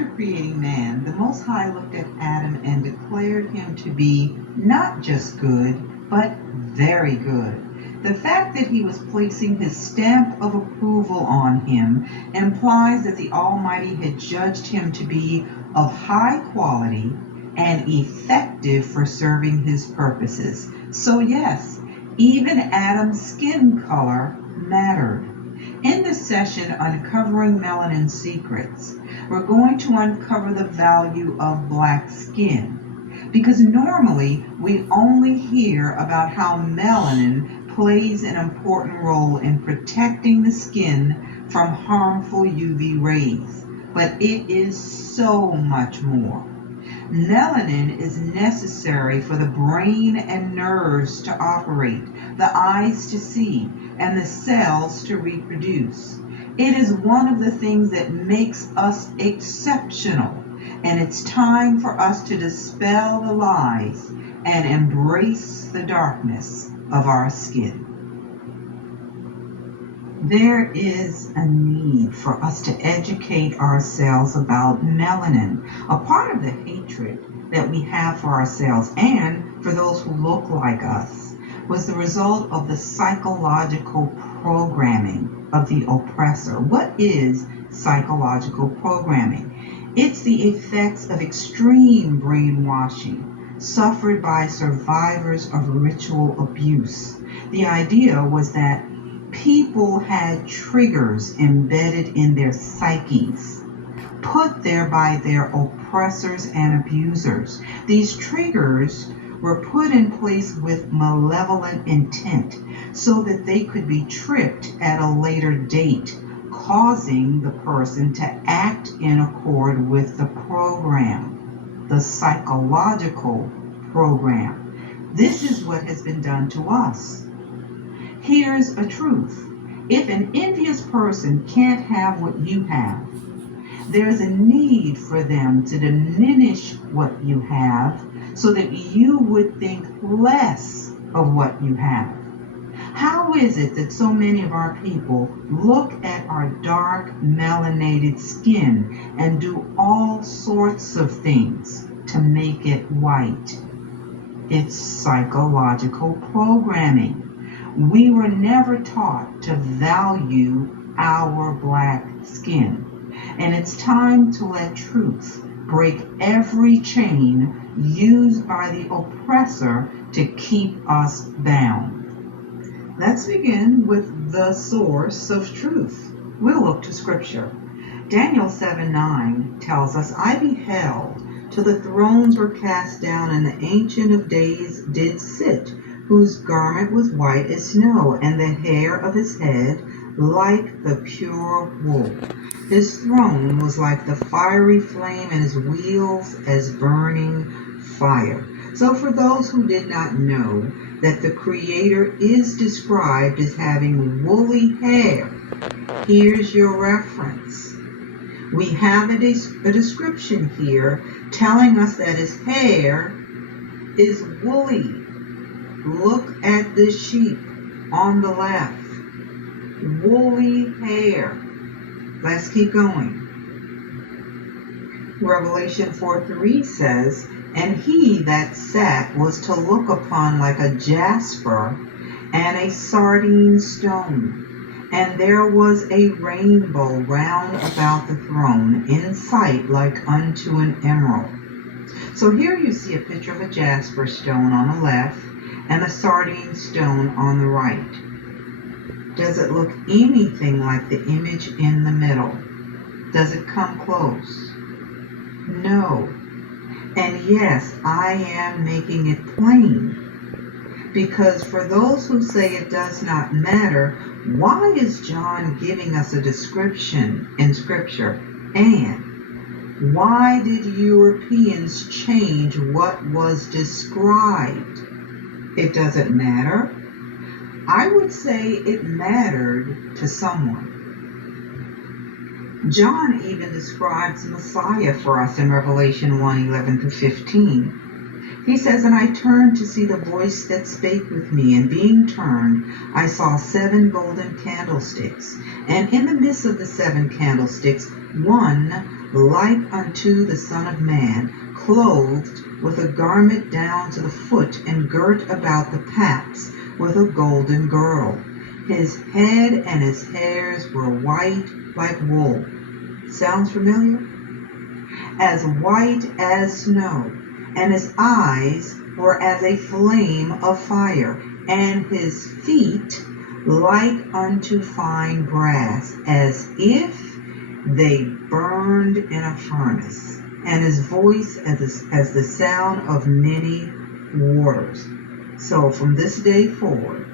After creating man, the Most High looked at Adam and declared him to be not just good, but very good. The fact that he was placing his stamp of approval on him implies that the Almighty had judged him to be of high quality and effective for serving his purposes. So yes, even Adam's skin color mattered. In this session, Uncovering Melanin Secrets, we're going to uncover the value of black skin. Because normally we only hear about how melanin plays an important role in protecting the skin from harmful UV rays, but it is so much more. Melanin is necessary for the brain and nerves to operate, the eyes to see, and the cells to reproduce. It is one of the things that makes us exceptional, and it's time for us to dispel the lies and embrace the darkness of our skin. There is a need for us to educate ourselves about melanin, a part of the hatred that we have for ourselves and for those who look like us was the result of the psychological programming of the oppressor. What is psychological programming? It's the effects of extreme brainwashing suffered by survivors of ritual abuse. The idea was that people had triggers embedded in their psyches, put there by their oppressors and abusers. These triggers were put in place with malevolent intent so that they could be tripped at a later date, causing the person to act in accord with the program, the psychological program. This is what has been done to us. Here's a truth. If an envious person can't have what you have, there's a need for them to diminish what you have so that you would think less of what you have. How is it that so many of our people look at our dark, melanated skin and do all sorts of things to make it white? It's psychological programming. We were never taught to value our black skin. And it's time to let truth break every chain used by the oppressor to keep us bound. Let's begin with the source of truth. We'll look to Scripture. Daniel 7:9 tells us, I beheld till the thrones were cast down, and the Ancient of Days did sit, whose garment was white as snow, and the hair of his head like the pure wool. His throne was like the fiery flame, and his wheels as burning fire. So for those who did not know that the Creator is described as having woolly hair, here's your reference. We have a description here telling us that his hair is woolly. Look at this sheep on the left. Woolly hair. Let's keep going. Revelation 4:3 says, and he that sat was to look upon like a jasper and a sardine stone. And there was a rainbow round about the throne, in sight like unto an emerald. So here you see a picture of a jasper stone on the left and a sardine stone on the right. Does it look anything like the image in the middle? Does it come close? No. And yes, I am making it plain. Because for those who say it does not matter, why is John giving us a description in Scripture? And why did Europeans change what was described? It doesn't matter. I would say it mattered to someone. John even describes Messiah for us in Revelation 1:11-15. He says, and I turned to see the voice that spake with me, and being turned, I saw 7 golden candlesticks, and in the midst of the 7 candlesticks, one like unto the Son of Man, clothed with a garment down to the foot, and girt about the paps with a golden girdle. His head and his hairs were white like wool. Sounds familiar? As white as snow, and his eyes were as a flame of fire, and his feet like unto fine brass, as if they burned in a furnace, and his voice as the sound of many waters. So from this day forward,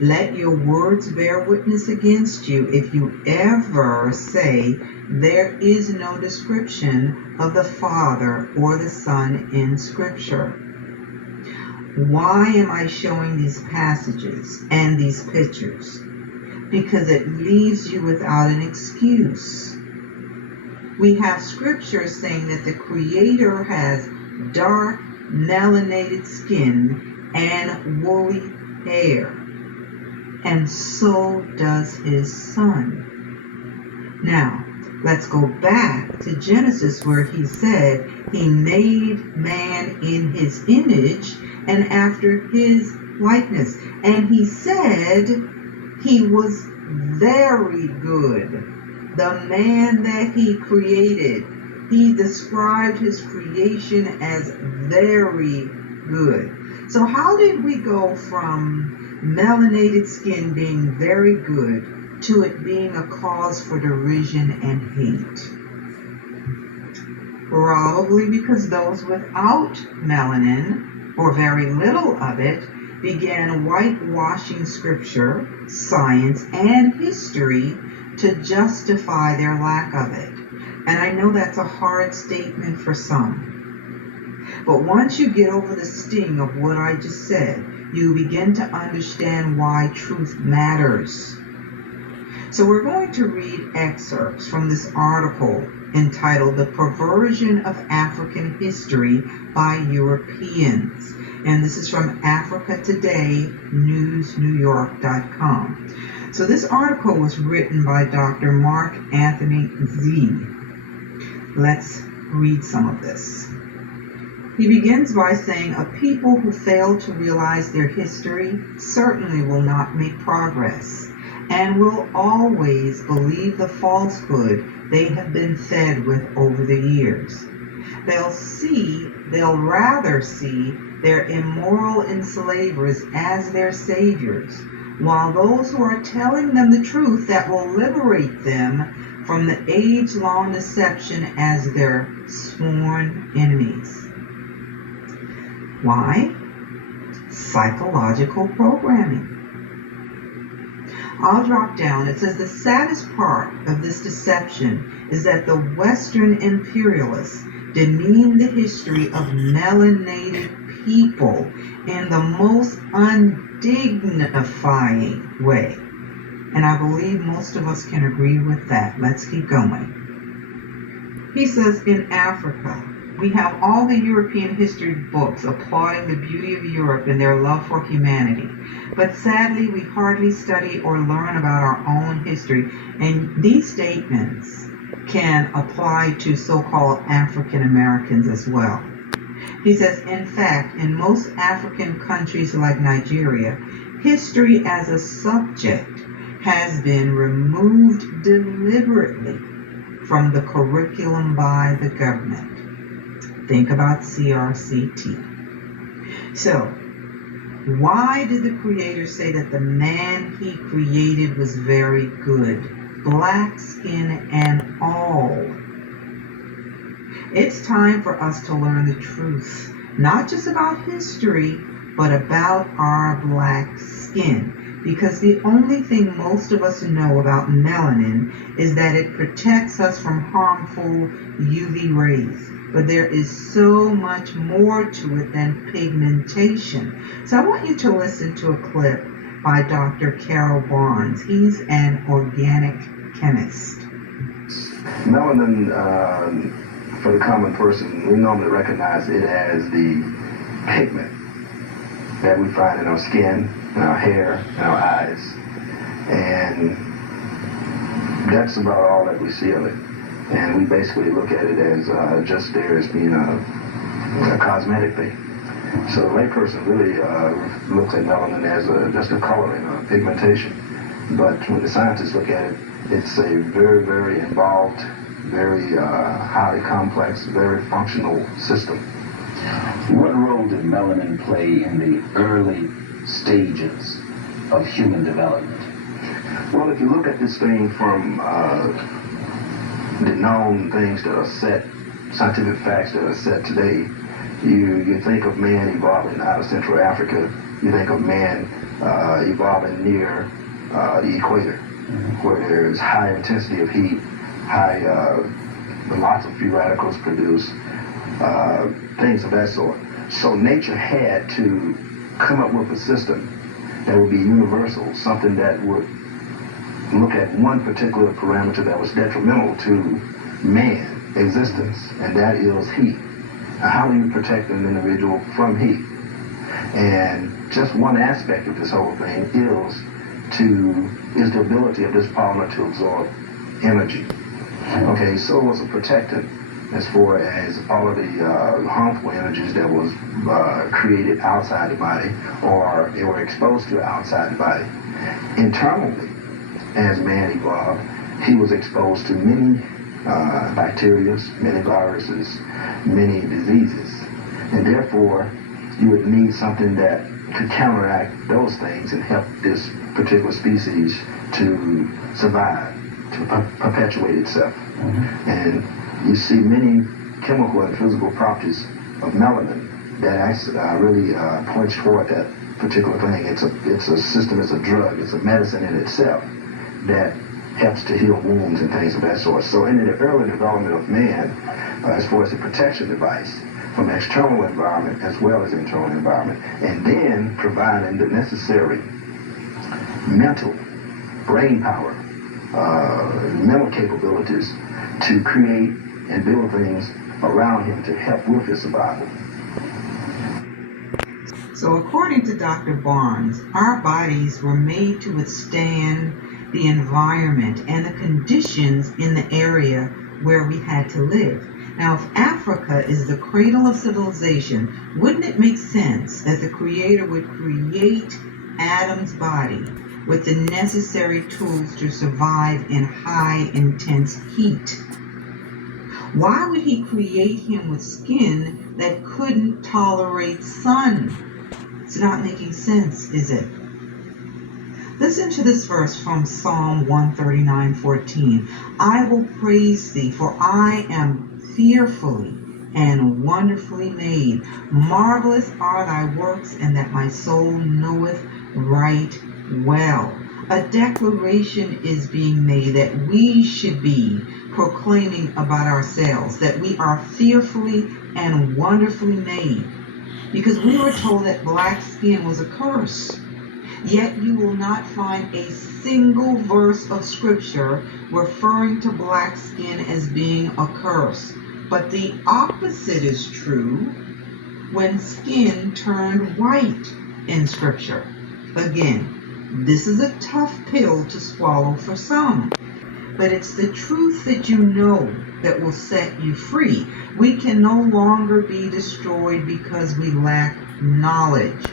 let your words bear witness against you if you ever say there is no description of the Father or the Son in Scripture. Why am I showing these passages and these pictures? Because it leaves you without an excuse. We have Scripture saying that the Creator has dark, melanated skin and woolly hair. And so does his Son. Now, let's go back to Genesis where he said he made man in his image and after his likeness. And he said he was very good. The man that he created, he described his creation as very good. So how did we go from melanated skin being very good to it being a cause for derision and hate? Probably because those without melanin, or very little of it, began whitewashing Scripture, science, and history to justify their lack of it. And I know that's a hard statement for some. But once you get over the sting of what I just said, you begin to understand why truth matters. So we're going to read excerpts from this article entitled "The Perversion of African History by Europeans." And this is from Africa Today, newsnewyork.com. So this article was written by Dr. Mark Anthony Z. Let's read some of this. He begins by saying, "A people who fail to realize their history certainly will not make progress and will always believe the falsehood they have been fed with over the years. They'll rather see their immoral enslavers as their saviors, while those who are telling them the truth that will liberate them from the age-long deception as their sworn enemies." Why? Psychological programming. I'll drop down. It says the saddest part of this deception is that the Western imperialists demean the history of melanated people in the most undignifying way. And I believe most of us can agree with that. Let's keep going. He says, in Africa, we have all the European history books applauding the beauty of Europe and their love for humanity. But sadly, we hardly study or learn about our own history. And these statements can apply to so-called African Americans as well. He says, in fact, in most African countries like Nigeria, history as a subject has been removed deliberately from the curriculum by the government. Think about CRCT. So, why did the Creator say that the man he created was very good, black skin and all? It's time for us to learn the truth, not just about history, but about our black skin. Because the only thing most of us know about melanin is that it protects us from harmful UV rays. But there is so much more to it than pigmentation. So I want you to listen to a clip by Dr. Carol Barnes. He's an organic chemist. Melanin, for the common person, we normally recognize it as the pigment that we find in our skin, in our hair, in our eyes. And that's about all that we see of it. And we basically look at it as just there as being a cosmetic thing. So the layperson really looks at melanin as just a coloring, a pigmentation. But when the scientists look at it, it's a very, very involved, very highly complex, very functional system. What role did melanin play in the early stages of human development? Well, if you look at this thing from the known things that are set, scientific facts that are set today, you think of man evolving out of Central Africa. You think of man evolving near the equator, where there's high intensity of heat, lots of free radicals produced, things of that sort. So nature had to come up with a system that would be universal, something that would look at one particular parameter that was detrimental to man existence, and that is heat. Now, how do you protect an individual from heat? And just one aspect of this whole thing is the ability of this polymer to absorb energy. Okay, so it was a protectant as far as all of the harmful energies that was created outside the body, or they were exposed to outside the body. Internally, as man evolved, he was exposed to many bacteria, many viruses, many diseases. And therefore, you would need something that could counteract those things and help this particular species to survive, to perpetuate itself. And you see many chemical and physical properties of melanin that actually really points toward that particular thing. It's a system, it's a drug, it's a medicine in itself that helps to heal wounds and things of that sort. So in the early development of man, as far as the protection device from external environment as well as internal environment, and then providing the necessary mental, brain power, mental capabilities to create and build things around him to help with his survival. So according to Dr. Barnes, our bodies were made to withstand the environment and the conditions in the area where we had to live. Now, if Africa is the cradle of civilization, wouldn't it make sense that the Creator would create Adam's body with the necessary tools to survive in high, intense heat? Why would he create him with skin that couldn't tolerate sun? It's not making sense, is it? Listen to this verse from Psalm 139:14. I will praise thee, for I am fearfully and wonderfully made. Marvelous are thy works, and that my soul knoweth right well. A declaration is being made that we should be proclaiming about ourselves, that we are fearfully and wonderfully made, because we were told that black skin was a curse. Yet you will not find a single verse of scripture referring to black skin as being a curse. But the opposite is true when skin turned white in scripture. Again, this is a tough pill to swallow for some, but it's the truth that you know that will set you free. We can no longer be destroyed because we lack knowledge.